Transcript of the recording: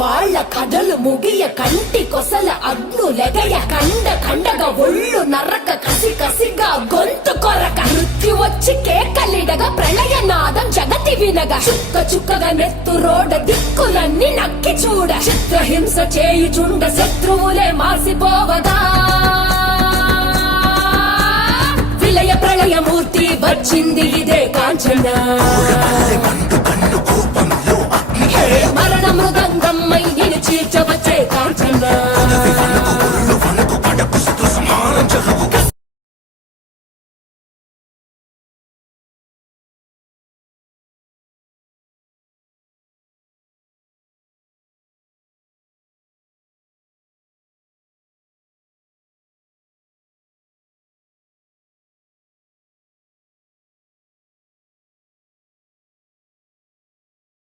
వాళ్ళ కథలు ముగియ కంటి కొసల అగ్నులెగయ కండగా ఒళ్ళు నరక కసిగా గొంతు కొరక మృత్యు వచ్చి కేకలిడగా ప్రళయనాదం జగతి వినగా చుక్కగా నెత్తు రోడ దిక్కులన్నీ నక్కి చూడ చిత్రహింస చేయుచుండ శత్రువులే మాసిపోవగా విలయ ప్రళయమూర్తి వచ్చింది ఇదే కాంచన కన్ను కోపం